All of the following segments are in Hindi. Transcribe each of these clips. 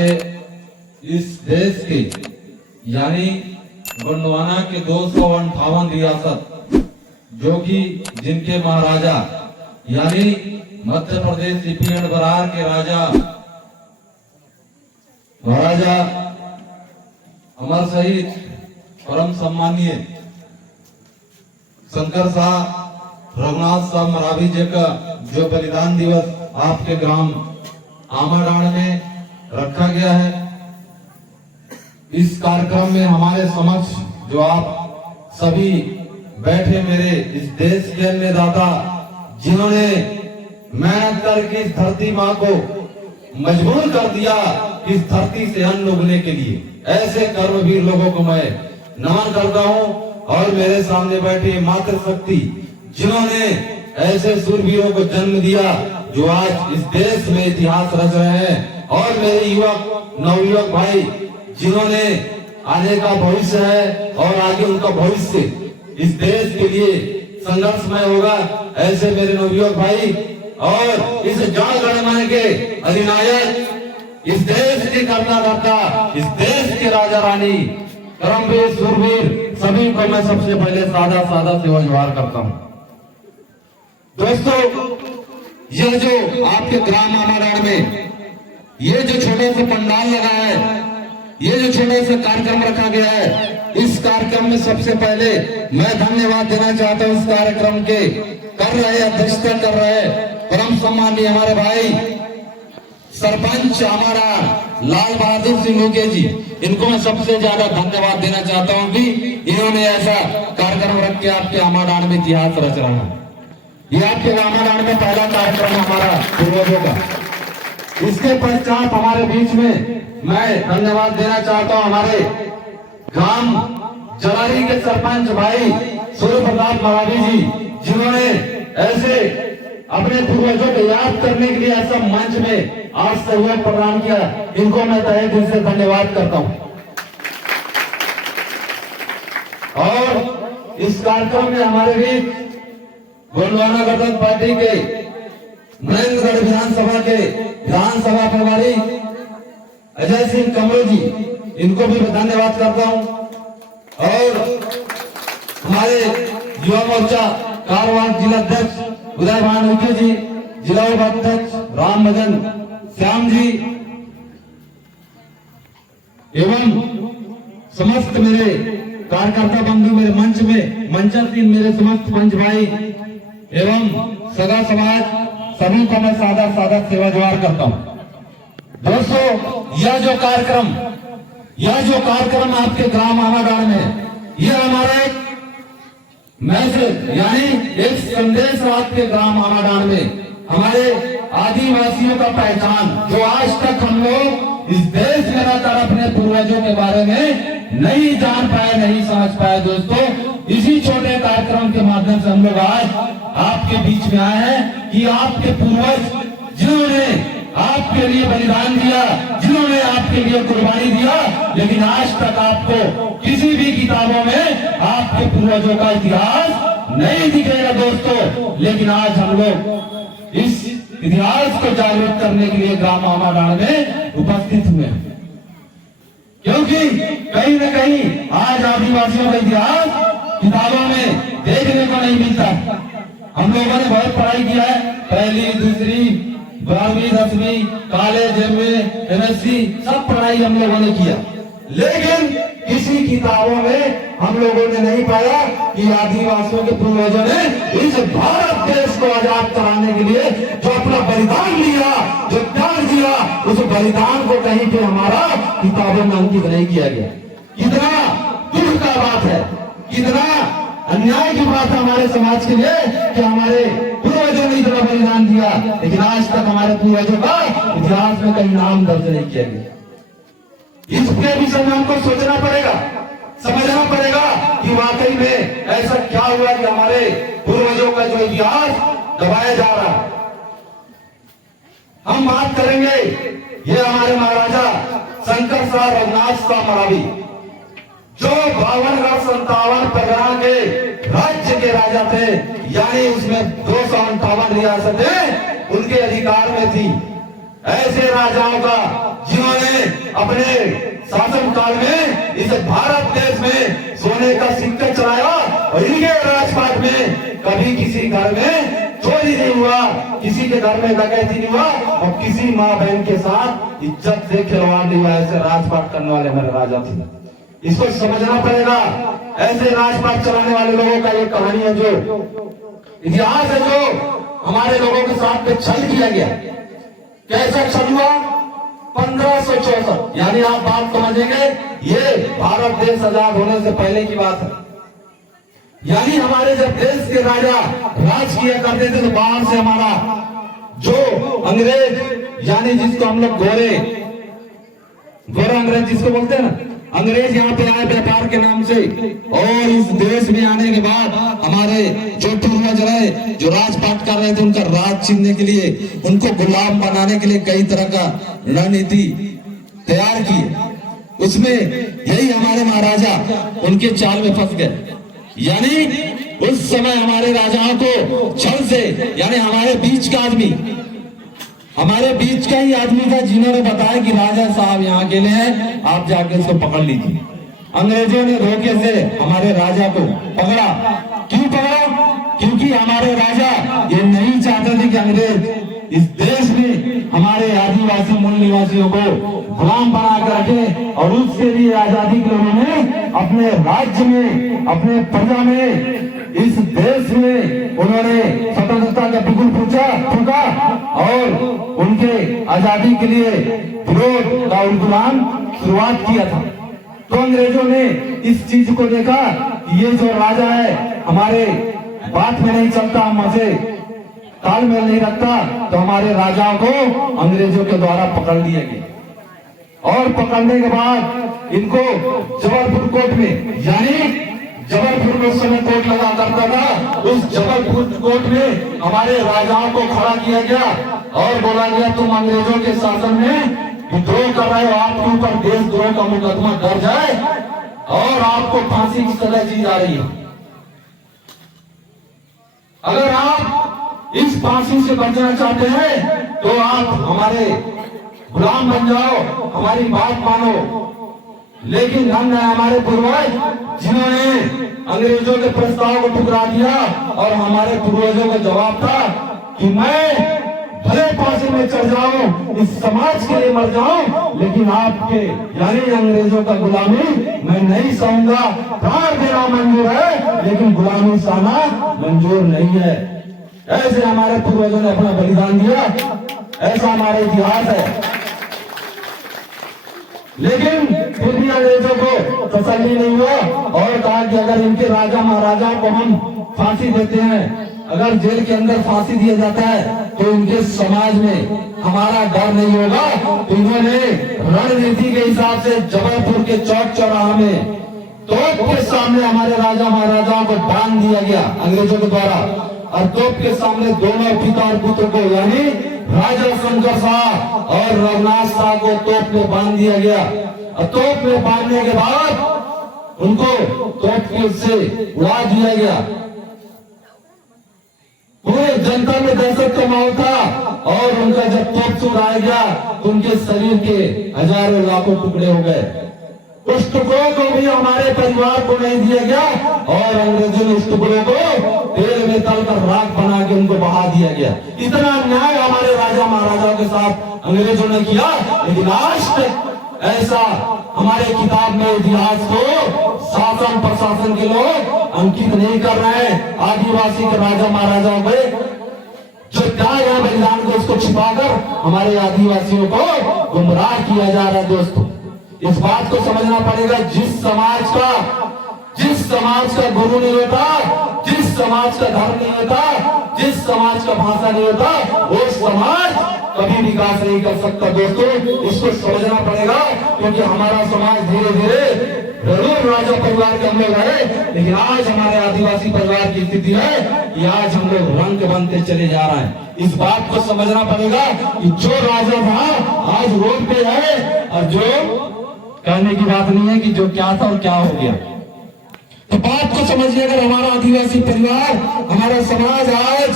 हमारे इस देश के यानी गोंडवाना के 258 रियासत जो कि जिनके महाराजा यानी मध्य प्रदेश सीपी एंड बरार के राजा महाराजा अमर शहीद परम सम्मानीय शंकर शाह रघुनाथ साहब मरावी जी का जो बलिदान दिवस आपके ग्राम आमाडांड में रखा गया है। इस कार्यक्रम में हमारे समक्ष जो आप सभी बैठे मेरे इस देश के अन्नदाता जिन्होंने मेहनत करके इस धरती माँ को मजबूर कर दिया इस धरती से अन्न उगने के लिए, ऐसे कर्मवीर लोगों को मैं नमन करता हूँ। और मेरे सामने बैठे मातृशक्ति जिन्होंने ऐसे सूरवीरों को जन्म दिया जो आज इस देश में इतिहास रच रहे हैं, और मेरे युवक नवयुवक भाई जिन्होंने आने का भविष्य है और आगे उनका भविष्य इस देश के लिए संघर्षमय होगा, ऐसे मेरे नवयुवक भाई और इस जन गण मन के अधिनायक, इस देश के कर्ता, इस देश के राजा रानी, कर्मवीर सूरवीर सभी को मैं सबसे पहले सादा सेवा जोहार करता हूँ। दोस्तों, यह जो आपके ग्राम आमाडांड में ये जो छोटे से पंडाल लगा है, ये जो छोटे से कार्यक्रम रखा गया है, इस कार्यक्रम में सबसे पहले मैं धन्यवाद देना चाहता हूँ। इस कार्यक्रम के कर रहे अध्यक्षता कर रहे परम सम्मानीय हमारे भाई सरपंच हमारा लाल बहादुर सिंह मुके जी, इनको मैं सबसे ज्यादा धन्यवाद देना चाहता हूँ कि इन्होंने ऐसा कार्यक्रम रख के आपके आमाडांड में इतिहास रच रहा है। ये आपके आमाडांड में पहला कार्यक्रम हमारा पूर्वजों का। इसके पश्चात हमारे बीच में मैं धन्यवाद देना चाहता हूँ हमारे ग्राम जलारी के सरपंच भाई सूर्य प्रताप मरावी जी, जिन्होंने ऐसे अपने पूर्वजों को याद करने के लिए ऐसा मंच में आज सहयोग प्रदान किया। इनको मैं तहे दिल से धन्यवाद करता हूँ। और इस कार्यक्रम में हमारे बीच गोंडवाना गणतंत्र पार्टी के महेंद्रगढ़ विधानसभा के विधानसभा प्रभारी अजय सिंह कमरो जी, इनको भी धन्यवाद करता हूँ। और हमारे युवा मोर्चा कारवार जिला अध्यक्ष उदय भान उके जी, जिला उपाध्यक्ष राम भजन श्याम जी एवं समस्त मेरे कार्यकर्ता बंधु, मेरे मंच में मंचासीन मेरे समस्त पंच भाई एवं सगा समाज सभी को मैं सादा सेवा जोहार करता हूँ। दोस्तों, यह जो कार्यक्रम आपके ग्राम आमाडांड में, यह हमारा एक मैसेज यानी एक संदेश आपके ग्राम आमाडांड में हमारे आदिवासियों का पहचान, जो आज तक हम लोग इस देश में रहकर अपने पूर्वजों के बारे में नहीं जान पाए, नहीं समझ पाए। दोस्तों, इसी छोटे कार्यक्रम के माध्यम से हम लोग आज आपके बीच में आए हैं कि आपके पूर्वज जिन्होंने आपके लिए बलिदान दिया, जिन्होंने आपके लिए कुर्बानी दिया, लेकिन आज तक आपको किसी भी किताबों में आपके पूर्वजों का इतिहास नहीं दिखेगा दोस्तों। लेकिन आज हम लोग इस इतिहास को जागृत करने के लिए ग्राम आमाडांड में उपस्थित हुए हैं, क्योंकि कहीं न कहीं आज आदिवासियों का इतिहास किताबों में देखने को नहीं मिलता। हम लोगों ने बहुत पढ़ाई किया है, पहली दूसरी 12वीं 10वीं कॉलेज MSc सब पढ़ाई हम लोगों ने किया, लेकिन किसी किताबों में हम लोगों ने नहीं पाया कि आदिवासियों के पूर्वजों ने इस भारत देश को आजाद कराने के लिए जो अपना बलिदान दिया, जो त्याग दिया, उस बलिदान को कहीं पे हमारा किताबों में अंकित नहीं किया गया। कितना दुख का बात है, कितना अन्याय की बात है हमारे समाज के लिए कि हमारे पूर्वजों ने इतना बलिदान दिया, लेकिन आज तक हमारे पूर्वजों का इतिहास में कहीं नाम दर्ज नहीं किया गया। इसके विषय में हमको सोचना पड़ेगा, समझना पड़ेगा कि वाकई में ऐसा क्या हुआ कि हमारे पूर्वजों का जो इतिहास दबाया जा रहा है। हम बात करेंगे ये हमारे महाराजा शंकर शाह रघुनाथ साहब मरावी, जो 52 परगना के राज्य के राजा थे, यानी उसमें 258 रियासतें उनके अधिकार में थी। ऐसे राजाओं का जिन्होंने अपने शासन काल में इस भारत देश में सोने का सिक्का चलाया और इनके राजपाट में कभी किसी घर में चोरी नहीं हुआ, किसी के घर में डकैती नहीं हुआ और किसी माँ बहन के साथ इज्जत से खिलवाड़ नहीं हुआ। ऐसे राजपाट करने वाले हमारे राजा थे, इसको समझना पड़ेगा। ऐसे राजपाट चलाने वाले लोगों का ये कहानी है, जो इतिहास है, जो हमारे लोगों के साथ में छल किया गया। कैसा छल हुआ? 1564, यानी आप बात समझेंगे, ये भारत देश आजाद होने से पहले की बात है। यानी हमारे जब देश के राजा राज किया करते थे तो बाहर से हमारा जो अंग्रेज, यानी जिसको हम लोग गोरे अंग्रेज जिसको बोलते हैं ना, अंग्रेज यहाँ पे आए व्यापार के नाम से, और इस देश में आने के बाद हमारे जो पूर्वज रहे, जो राजपाट कर रहे थे, उनका राज छीनने के लिए, उनको गुलाम बनाने के लिए कई तरह का रणनीति तैयार की। उसमें यही हमारे महाराजा उनके चाल में फंस गए। यानी उस समय हमारे राजाओं को छल से, यानी हमारे बीच का आदमी, हमारे बीच का ही आदमी था जिन्होंने बताया कि राजा साहब यहाँ अकेले हैं, आप जाके इसको पकड़ लीजिए। अंग्रेजों ने धोखे से हमारे राजा को पकड़ा। क्यों पकड़ा? क्योंकि हमारे राजा ये नहीं चाहते थे कि अंग्रेज इस देश में हमारे आदिवासी मूल निवासियों को गुलाम बना कर रखे, और उसके लिए आजादी के उन्होंने अपने राज्य में, अपने प्रजा में, इस देश में उन्होंने स्वतंत्रता का बिगुल फूंका और उनके आजादी के लिए विरोध का उद्गुलान शुरुआत किया था। तो अंग्रेजों ने इस चीज को देखा कि ये जो राजा है हमारे बात में नहीं चलता, हमसे तालमेल नहीं रखता, तो हमारे राजाओं को अंग्रेजों के द्वारा पकड़ लिया गया। और पकड़ने के बाद इनको जबलपुर कोर्ट में, यानी जबलपुर में उस समय कोर्ट लगा करता था, उस जबलपुर कोर्ट में हमारे राजाओं को खड़ा किया गया और बोला गया तुम अंग्रेजों के शासन में विद्रोह कर रहे हो, आपके ऊपर देशद्रोह का मुकदमा दर्ज है और आपको फांसी की सजा दी जा रही है। अगर आप इस फांसी से बचना चाहते हैं तो आप हमारे गुलाम बन जाओ, हमारी बात मानो। लेकिन हम हमारे पूर्वज जिन्होंने अंग्रेजों के प्रस्ताव को ठुकरा दिया, और हमारे पूर्वजों का जवाब था कि मैं भले फांसी में चढ़ जाऊं, इस समाज के लिए मर जाऊं, लेकिन आपके यानी अंग्रेजों का गुलामी मैं नहीं सहूंगा। प्राण देना मंजूर है लेकिन गुलामी सहना मंजूर नहीं है। ऐसे हमारे पूर्वजों ने अपना बलिदान दिया, ऐसा हमारा इतिहास है। लेकिन फिर भी अंग्रेजों को तसल्ली नहीं हुआ और कहा कि अगर इनके राजा महाराजा को हम फांसी देते हैं, अगर जेल के अंदर फांसी दिया जाता है तो इनके समाज में हमारा डर नहीं होगा। तो इन्होंने रणनीति के हिसाब से जबलपुर के चौक चौराहा में तोप के सामने हमारे राजा महाराजाओं को बांध दिया गया अंग्रेजों के द्वारा, और तोप के सामने दोनों पिता और पुत्र को, यानी राजा शंकर शाह और रघुनाथ शाह को तोप में बांध दिया गया। और तोप में बांधने के बाद उनको तोप के से उड़ा दिया गया। पूरे जनता में दहशत का माहौल था, और उनका जब तोप से उड़ाया गया तो उनके शरीर के हजारों लाखों टुकड़े हो गए। उस टुकड़ों को भी हमारे परिवार को नहीं दिया गया, और अंग्रेजों ने उस टुकड़ों को तेल में तलकर राख बना के उनको बहा दिया गया। इतना अन्याय हमारे राजा महाराजाओं के साथ अंग्रेजों ने किया, लेकिन आज तक ऐसा हमारे किताब में इतिहास को शासन प्रशासन के लोग अंकित नहीं कर रहे हैं। आदिवासी के राजा महाराजाओं पे जो त्याग है बलिदान को, उसको छिपाकर हमारे आदिवासियों को गुमराह किया जा रहा है। दोस्तों, इस बात को समझना पड़ेगा, जिस समाज का गुरु नहीं होता, जिस समाज का धर्म नहीं होता, जिस समाज का भाषा नहीं होता, वो समाज कभी विकास नहीं कर सकता। दोस्तों, इसको समझना पड़ेगा, क्योंकि हमारा समाज धीरे धीरे जरूर राजा परिवार के हम लोग है, लेकिन आज हमारे आदिवासी परिवार की स्थिति है कि आज हम लोग रंग बनते चले जा रहे हैं। इस बात को समझना पड़ेगा कि जो राजा था आज रोड पे है, और जो कहने की बात नहीं है कि जो क्या था और क्या हो गया। तो बात को समझिए, अगर हमारा आदिवासी परिवार, हमारा समाज आज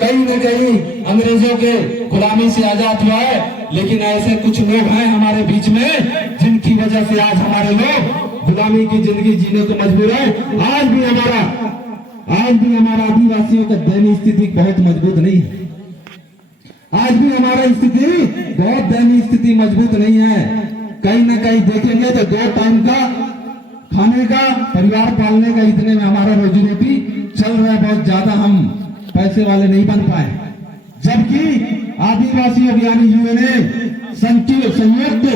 कहीं न कहीं अंग्रेजों के गुलामी से आजाद हुआ है, लेकिन ऐसे कुछ लोग हैं हमारे बीच में जिनकी वजह से आज हमारे लोग गुलामी की जिंदगी जीने को मजबूर है। आज भी हमारा आदिवासियों का दयनीय स्थिति बहुत मजबूत नहीं है। आज भी हमारा स्थिति बहुत दयनीय स्थिति मजबूत नहीं है। कहीं ना कहीं देखेंगे तो 2 टाइम का खाने का, परिवार पालने का, इतने में हमारा रोजी रोटी चल रहा है। बहुत ज्यादा हम पैसे वाले नहीं बन पाए, जबकि आदिवासियों यानी यूएनए संयुक्त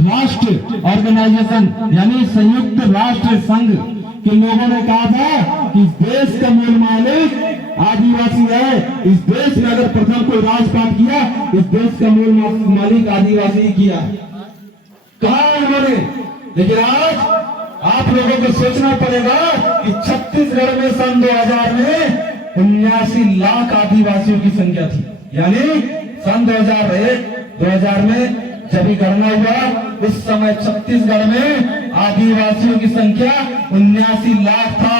राष्ट्र ऑर्गेनाइजेशन यानी संयुक्त राष्ट्र संघ के लोगों ने कहा था कि इस देश का मूल मालिक आदिवासी है। इस देश में अगर प्रथम कोई राजपाट किया, इस देश का मूल मालिक आदिवासी ही किया, कहा उन्होंने। लेकिन आज आप लोगों को सोचना पड़ेगा कि छत्तीसगढ़ में सन 2000 में 79 लाख आदिवासियों की संख्या थी। यानी सन 2000 में जब भी गणना हुआ, उस समय छत्तीसगढ़ में आदिवासियों की संख्या 79 लाख था।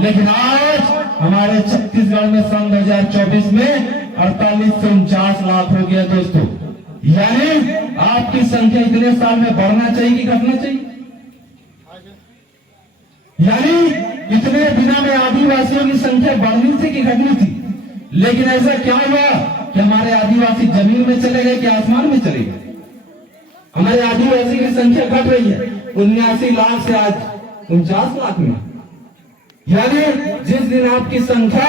लेकिन आज हमारे छत्तीसगढ़ में सन 2024 में 48 से 49 लाख हो गया दोस्तों। यानी आपकी संख्या इतने साल में बढ़ना चाहिए कि घटना चाहिए? यानी इतने दिनों में आदिवासियों की संख्या बढ़नी थी कि घटनी थी? लेकिन ऐसा क्या हुआ कि हमारे आदिवासी जमीन में चले गए कि आसमान में चले गए? हमारे आदिवासी की संख्या घट रही है 79 लाख से आज 49 लाख में। यानी जिस दिन आपकी संख्या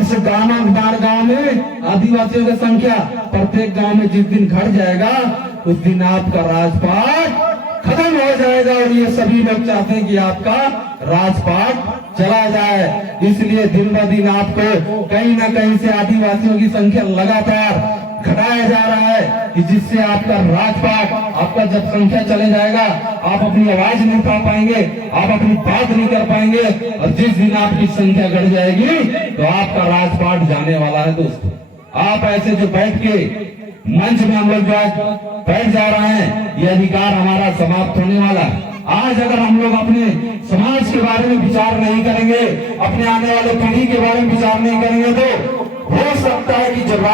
इस गांव में आदिवासियों की संख्या प्रत्येक गांव में जिस दिन घट जाएगा, उस दिन आपका राजपाट खत्म हो जाएगा। और ये सभी लोग चाहते हैं कि आपका राजपाट चला जाए। इसलिए दिन ब दिन आपको कहीं ना कहीं से आदिवासियों की संख्या लगातार घटाया जा रहा है, कि जिससे आपका राजपाट, आपका जब संख्या चले जाएगा, आप अपनी आवाज नहीं उठा पाएंगे, आप अपनी बात नहीं कर पाएंगे। और जिस दिन आपकी संख्या घट जाएगी तो आपका राजपाट जाने वाला है दोस्तों। आप ऐसे जो बैठ के मंच में हम लोग बैठ जा रहे हैं, ये अधिकार हमारा समाप्त होने वाला है। आज अगर हम लोग अपने समाज के बारे में विचार नहीं करेंगे, अपने आने वाले पीढ़ी के बारे में विचार नहीं करेंगे, तो हो सकता है कि जब